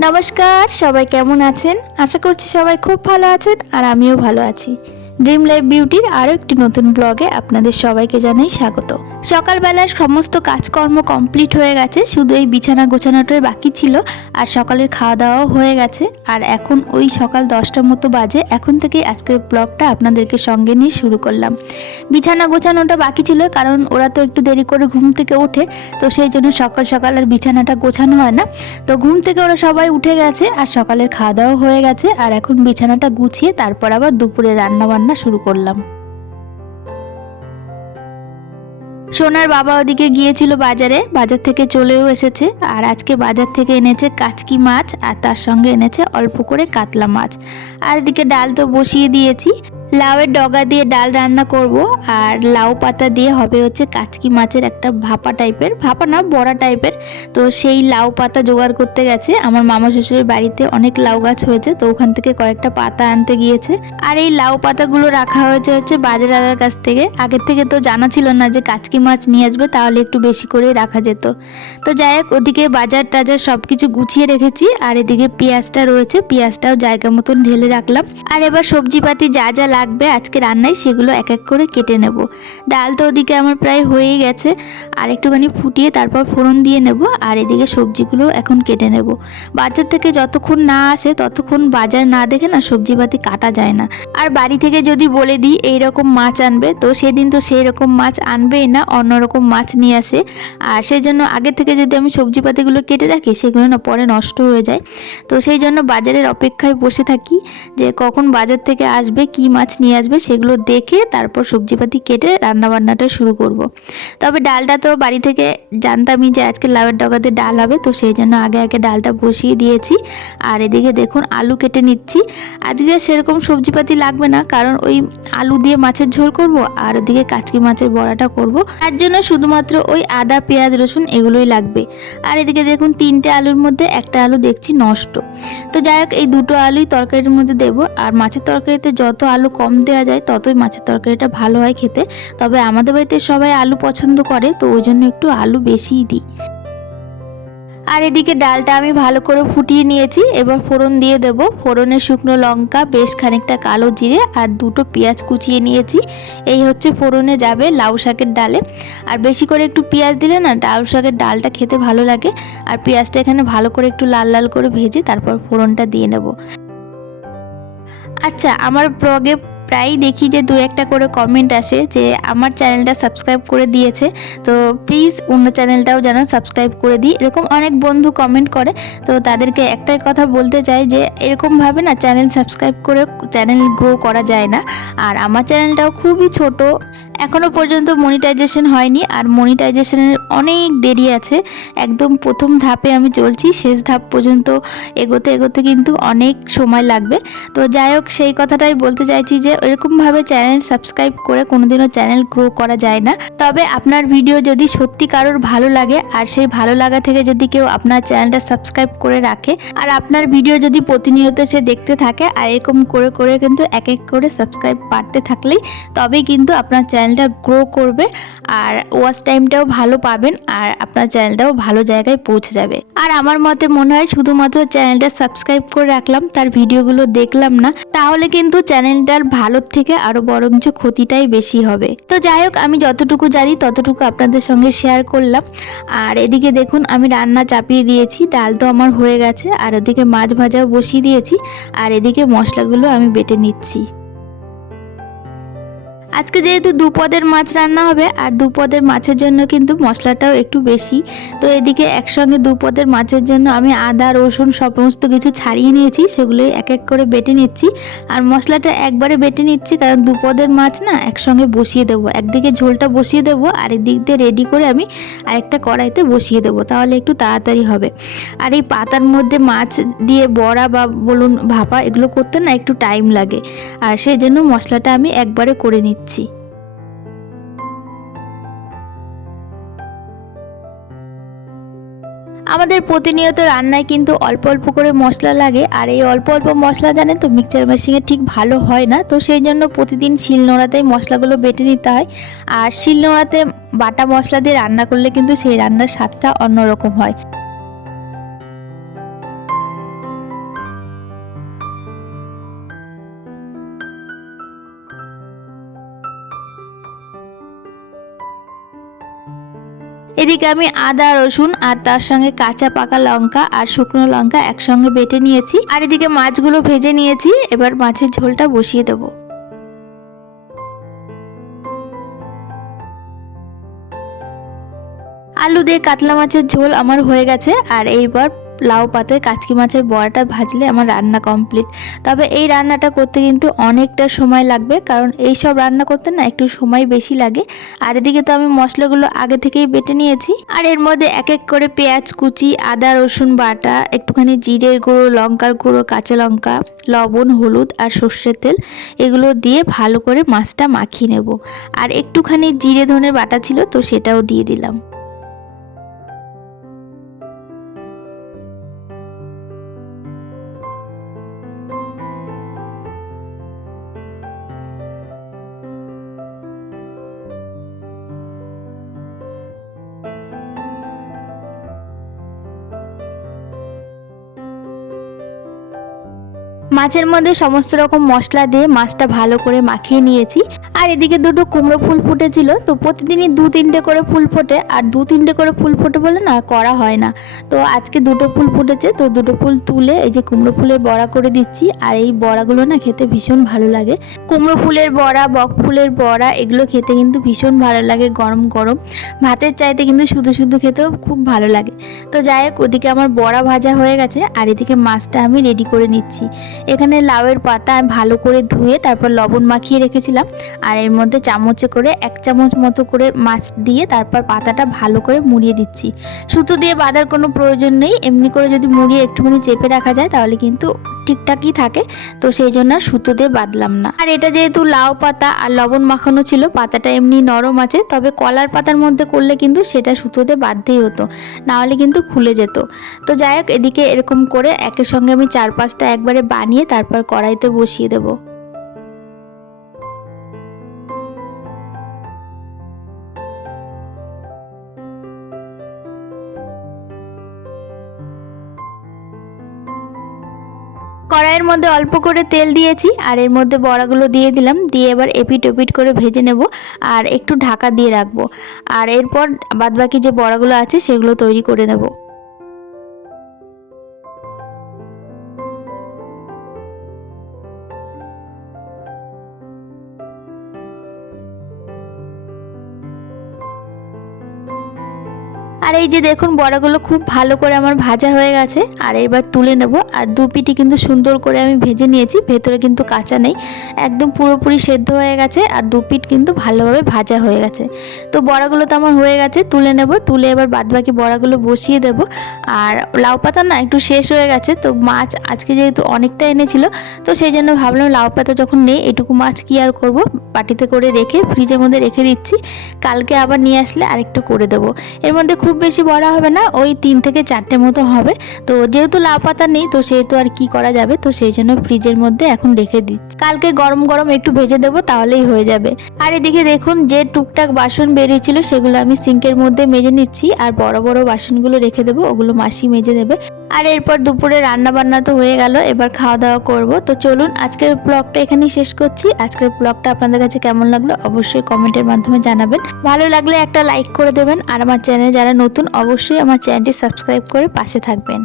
নমস্কার সবাই কেমন আছেন? আশা করছি সবাই খুব ভালো আছেন আর আমিও ভালো আছি। ড্রিম লাইফ বিউটির আরও একটি নতুন ব্লগে আপনাদের সবাইকে জানাই স্বাগত। সকালবেলার সমস্ত কাজকর্ম কমপ্লিট হয়ে গেছে, শুধু এই বিছানা গোছানোটাই বাকি ছিল, আর সকালের খাওয়া দাওয়াও হয়ে গেছে। আর এখন ওই সকাল দশটার মতো বাজে, এখন থেকেই আজকের ব্লগটা আপনাদেরকে সঙ্গে নিয়ে শুরু করলাম। বিছানা গোছানোটা বাকি ছিল, কারণ ওরা তো একটু দেরি করে ঘুম থেকে ওঠে, তো সেই জন্য সকাল সকাল আর বিছানাটা গোছানো হয় না। তো ঘুম থেকে ওরা সবাই উঠে গেছে, আর সকালের খাওয়া দাওয়া হয়ে গেছে, আর এখন বিছানাটা গুছিয়ে তারপর আবার দুপুরে রান্না বান্না শুরু করলাম। সোনার বাবা ওদিকে গিয়েছিল বাজারে, বাজার থেকে চলেও এসেছে আর আজকে বাজার থেকে এনেছে কাচকি মাছ আর তার সঙ্গে এনেছে অল্প করে কাতলা মাছ। আর এদিকে ডাল তো বসিয়ে দিয়েছি। লাউয়ের ডগা দিয়ে ডাল রান্না করব, আর লাউ পাতা দিয়ে হবে হচ্ছে কাচকি মাছের একটা ভাপা টাইপের, ভাপা না, বড়া টাইপের। তো সেই লাউ পাতা জোগাড় করতে গেছে। আমার মামা শ্বশুরের বাড়িতে অনেক লাউ গাছ হয়েছে, তো ওখান থেকে কয়েকটা পাতা আনতে গিয়েছে। আর এই লাউ পাতাগুলো রাখা হয়েছে হচ্ছে বাজারের কাছ থেকে। আগের থেকে তো জানা ছিল না যে কাচকি মাছ নিয়ে আসবে, তাহলে একটু বেশি করেই রাখা যেত। তো যাই হোক, ওদিকে বাজার টাজার সব কিছু গুছিয়ে রেখেছি, আর এদিকে পেঁয়াজটা রয়েছে, পেঁয়াজটাও জায়গা মতন ঢেলে রাখলাম। আর এবার সবজিপাতি যা যা লাগবে আজকে রান্নায় সেগুলো এক এক করে কেটে নেব। ডাল তো ওদিকে আমার প্রায় হয়েই গেছে। আর একটুখানি ফুটিয়ে তারপর ফোড়ন দিয়ে নেব আর এদিকে সবজিগুলো এখন কেটে নেব। বাজার থেকে যতক্ষণ না আসে ততক্ষণ বাজার না দেখে না সবজিপাতি কাটা যায় না। আর বাড়ি থেকে যদি বলে দিই এই রকম মাছ আনবে, তো সেদিন তো সেই রকম মাছ আনবেই না, অন্যরকম মাছ নিয়ে আসে। আর সেই জন্য আগে থেকে যদি আমি সবজিপাতিগুলো কেটে রাখি, সেগুলো না পরে নষ্ট হয়ে যায়। তো সেই জন্য বাজারের অপেক্ষায় বসে থাকি যে কখন বাজার থেকে আসবে, কি মাছ নিয়ে আসবে, সেগুলো দেখে তারপর সবজিপাতি কেটে রান্নাবান্নাটা শুরু করব। তবে ডালটা তো বাড়ি থেকে জানতামই যে আজকে লাউয়ের ডগাতে ডাল হবে, তো সেই জন্য আগে আগে ডালটা বসিয়ে দিয়েছি। আর এদিকে দেখুন আলু কেটে নিচ্ছি। আজকে সেরকম সবজিপাতি লাগবে না, কারণ ওই আলু দিয়ে মাছের ঝোল করব আর ওদিকে কাচকি মাছের বড়াটা করব। তার জন্য শুধুমাত্র ওই আদা, পেঁয়াজ, রসুন এগুলোই লাগবে। আর এদিকে দেখুন তিনটে আলুর মধ্যে একটা আলু দেখছি নষ্ট। তো যাই হোক, এই দুটো আলুই তরকারির মধ্যে দেবো। আর মাছের তরকারিতে যত আলু কম দেওয়া যায়, ততই মাছের তরকারিটা ভালো হয় খেতে। তবে আমাদের বাড়িতে সবাই আলু পছন্দ করে, তো ওই জন্য একটু আলু বেশিই দিই। আর এদিকে ডালটা আমি ভালো করে ফুটিয়ে নিয়েছি, এবার ফোড়ন দিয়ে দেব। ফোড়নে শুকনো লঙ্কা, বেশ খানিকটা কালো জিরে আর দুটো পেঁয়াজ কুচিয়ে নিয়েছি। এই হচ্ছে ফোড়নে যাবে লাউ শাকের ডালে। আর বেশি করে একটু পেঁয়াজ দিলে না, লাউ শাকের ডালটা খেতে ভালো লাগে। আর পেঁয়াজটা এখানে ভালো করে একটু লাল লাল করে ভেজে তারপর ফোড়নটা দিয়ে নেব। আচ্ছা আমার ব্লগে প্রায় দেখি যে দু একটা করে কমেন্ট আসে যে আমার চ্যানেলটা সাবস্ক্রাইব করে দিয়েছে। তো প্লিজ অন্য চ্যানেলটাও যেন সাবস্ক্রাইব করে দিই। এরকম অনেক বন্ধু কমেন্ট করে। তো তাদেরকে একটাই কথা বলতে চাই যে এরকমভাবে না চ্যানেল সাবস্ক্রাইব করে চ্যানেল গ্রো করা যায় না। আর আমার চ্যানেলটাও খুবই ছোট। এখনও পর্যন্ত মনিটাইজেশন হয়নি আর মনিটাইজেশনের অনেক দেরি আছে। একদম প্রথম ধাপে আমি চলছি, শেষ ধাপ পর্যন্ত এগোতে এগোতে কিন্তু অনেক সময় লাগবে। তো যাই হোক, সেই কথাটাই বলতে চাইছি যে এরকমভাবে চ্যানেল সাবস্ক্রাইব করে কোনোদিনও চ্যানেল গ্রো করা যায় না। তবে আপনার ভিডিও যদি সত্যি কারোর ভালো লাগে আর সেই ভালো লাগা থেকে যদি কেউ আপনার চ্যানেলটা সাবস্ক্রাইব করে রাখে আর আপনার ভিডিও যদি প্রতিনিয়ত সে দেখতে থাকে আর এরকম করে করে কিন্তু এক এক করে সাবস্ক্রাইব বাড়তে থাকলেই তবেই কিন্তু আপনার চ্যানেলটা গ্রো করবে আর ওয়াচ টাইমটাও ভালো পাবেন আর আপনার চ্যানেলটাও ভালো জায়গায় পৌঁছে যাবে। আর আমার মতে মনে হয় শুধুমাত্র চ্যানেলটা সাবস্ক্রাইব করে রাখলাম, তার ভিডিওগুলো দেখলাম না, তাহলে কিন্তু চ্যানেলটার ভালোর থেকে আরও বরঞ্চ ক্ষতিটাই বেশি হবে। তো যাই হোক, আমি যতটুকু জানি ততটুকু আপনাদের সঙ্গে শেয়ার করলাম। আর এদিকে দেখুন, আমি রান্না চাপিয়ে দিয়েছি, ডাল তো আমার হয়ে গেছে, আর ওদিকে মাছ ভাজাও বসিয়ে দিয়েছি, আর এদিকে মশলাগুলো আমি বেটে নিচ্ছি। আজকে যেহেতু দুপদের মাছ রান্না হবে, আর দুপদের মাছের জন্য কিন্তু মশলাটাও একটু বেশি। তো এদিকে একসঙ্গে দুপদের মাছের জন্য আমি আদা, রসুন সমস্ত কিছু ছাড়িয়ে নিয়েছি, সেগুলো এক এক করে বেটে নিচ্ছি। আর মশলাটা একবারে বেটে নিচ্ছি, কারণ দুপদের মাছ না একসঙ্গে বসিয়ে দেবো। একদিকে ঝোলটা বসিয়ে দেবো আর দিক দিয়ে রেডি করে আমি আরেকটা কড়াইতে বসিয়ে দেবো, তাহলে একটু তাড়াতাড়ি হবে। আর এই পাতার মধ্যে মাছ দিয়ে বড়া বা বলুন ভাপা এগুলো করতে না একটু টাইম লাগে। আর সেই জন্য মশলাটা আমি একবারে করে নিচ্ছি। আমাদের প্রতিনিয়ত রান্নায় কিন্তু অল্প অল্প করে মশলা লাগে, আর এই অল্প অল্প মশলা জানেন তো মিক্সচার মেশিনে ঠিক ভালো হয় না, তো সেই জন্য প্রতিদিন শিলনোড়াতেই মশলাগুলো বেটে নিতে হয়। আর শিলনোড়াতে বাটা মশলা দিয়ে রান্না করলে কিন্তু সেই রান্নার স্বাদটা অন্যরকম হয়। এদিকে আমি আদা, রসুন আর তার সঙ্গে কাঁচা পাকা লঙ্কা আর শুকনো লঙ্কা একসঙ্গে বেটে নিয়েছি। আর এদিকে মাছগুলো ভেজে নিয়েছি। এবার মাছের ঝোলটা বসিয়ে দেবো। আলু দিয়ে কাতলা মাছের ঝোল আমার হয়ে গেছে। আর এইবার লাউ পাতায় কাচকি মাছের বড়াটা ভাজলে আমার রান্না কমপ্লিট তবে এই রান্নাটা করতে কিন্তু অনেকটা সময় লাগবে, কারণ এই সব রান্না করতে না একটু সময় বেশি লাগে। আর এদিকে তো আমি মশলাগুলো আগে থেকেই বেটে নিয়েছি। আর এর মধ্যে এক এক করে পেঁয়াজ, কুচি, আদা, রসুন বাটা, একটুখানি জিরের গুঁড়ো, লঙ্কার গুঁড়ো, কাঁচা লঙ্কা, লবণ, হলুদ আর সর্ষের তেল, এগুলো দিয়ে ভালো করে মাছটা মাখিয়ে নেব। আর একটুখানি জিরে ধনের বাটা ছিল তো সেটাও দিয়ে দিলাম। মাছের মধ্যে সমস্ত রকম মশলা দিয়ে মাছটা ভালো করে মাখিয়ে নিয়েছি। আর এদিকে দুটো কুমড়ো ফুল ফুটেছিল। তো প্রতিদিনই দু তিনটে করে ফুল ফোটে, আর দু তিনটে করে ফুল ফোটে বলে না করা হয় না। তো আজকে দুটো ফুল ফুটেছে, তো দুটো ফুল তুলে এই যে কুমড়ো ফুলের বড়া করে দিচ্ছি, আর এই বড়াগুলো না খেতে ভীষণ ভালো লাগে। কুমড়ো ফুলের বড়া, বক ফুলের বড়া, এগুলো খেতে কিন্তু ভীষণ ভালো লাগে গরম গরম। ভাতের চাইতে কিন্তু শুধু শুধু খেতেও খুব ভালো লাগে। তো যাই হোক, ওদিকে আমার বড়া ভাজা হয়ে গেছে, আর এদিকে মাছটা আমি রেডি করে নিচ্ছি। এখানে লাউয়ের পাতা আমি ভালো করে ধুয়ে তারপর লবণ মাখিয়ে রেখেছিলাম, আর এর মধ্যে চামচে করে এক চামচ মতো করে মাছ দিয়ে তারপর পাতাটা ভালো করে মুড়িয়ে দিচ্ছি। সুতো দিয়ে বাঁধার কোনো প্রয়োজন নেই। এমনি করে যদি মুড়িয়ে একটুখানি চেপে রাখা যায় তাহলে কিন্তু ঠিকঠাকই থাকে। তো সেই জন্য সুতো দিয়ে বাঁধলাম না। আর এটা যেহেতু লাউ পাতা আর লবণ মাখানো ছিল, পাতাটা এমনি নরম আছে, তবে কলার পাতার মধ্যে করলে কিন্তু সেটা সুতো দিয়ে বাঁধতেই হতো নাহলে কিন্তু খুলে যেত। তো যাই হোক, এদিকে এরকম করে একের সঙ্গে আমি চার পাঁচটা একবারে বানিয়ে তারপর কড়াইতে বসিয়ে দেবো। কড়াইয়ের মধ্যে অল্প করে তেল দিয়েছি আর এর মধ্যে বড়াগুলো দিয়ে দিলাম। দিয়ে এবার এপিট ওপিট করে ভেজে নেব আর একটু ঢাকা দিয়ে রাখব। আর এরপর বাদবাকি যে বড়াগুলো আছে সেগুলো তৈরি করে নেব। আর এই যে দেখুন বড়াগুলো খুব ভালো করে আমার ভাজা হয়ে গেছে। আর এবার তুলে নেব। আর দু পিটি কিন্তু সুন্দর করে আমি ভেজে নিয়েছি। ভেতরে কিন্তু কাঁচা নেই। একদম পুরোপুরি সেদ্ধ হয়ে গেছে। আর দু পিট কিন্তু ভালোভাবে ভাজা হয়ে গেছে। তো বড়াগুলো তো আমার হয়ে গেছে। তুলে নেব। তুলে এবার বাদবাকি বড়াগুলো বসিয়ে দেব। আর লাউ পাতা না একটু শেষ হয়ে গেছে। তো মাছ আজকে যেহেতু অনেকটা এনেছিল, তো সেই জন্য ভাবলাম লাউ পাতা যখন নেই, এটুকু মাছ কি আর করব? বাটিতে করে রেখে, ফ্রিজের মধ্যে রেখে দিচ্ছি। কালকে আবার নিয়ে আসলে আরেকটু করে দেবো। এর মধ্যে খুব বেশি বড় হবে না, ওই তিন থেকে চারটে মতো হবে। তো যেহেতু লাউ পাতা নেই, তো সেহেতু আর কি করা যাবে? তো সেই জন্য ফ্রিজের মধ্যে এখন রেখে দিচ্ছি। কালকে গরম গরম একটু ভেজে দেবো, তাহলেই হয়ে যাবে। আর এদিকে দেখুন, যে টুকটাক বাসন বেরিয়েছিল, সেগুলো আমি সিঙ্কের মধ্যে মেজে নিচ্ছি, আর বড় বড় বাসনগুলো রেখে দেবো, ওগুলো মাসি মেজে দেবে। আর এরপর দুপুরে রান্না বান্না তো হয়ে গেল, এবার খাওয়া দাওয়া করব। তো চলুন আজকের ব্লগটা এখানেই শেষ করছি। আজকের ব্লগটা আপনাদের কাছে কেমন লাগল অবশ্যই কমেন্টের মাধ্যমে জানাবেন। ভালো লাগলে একটা লাইক করে দেবেন। আর আমার চ্যানেলে যারা নতুন, অবশ্যই আমার চ্যানেলটি সাবস্ক্রাইব করে পাশে থাকবেন।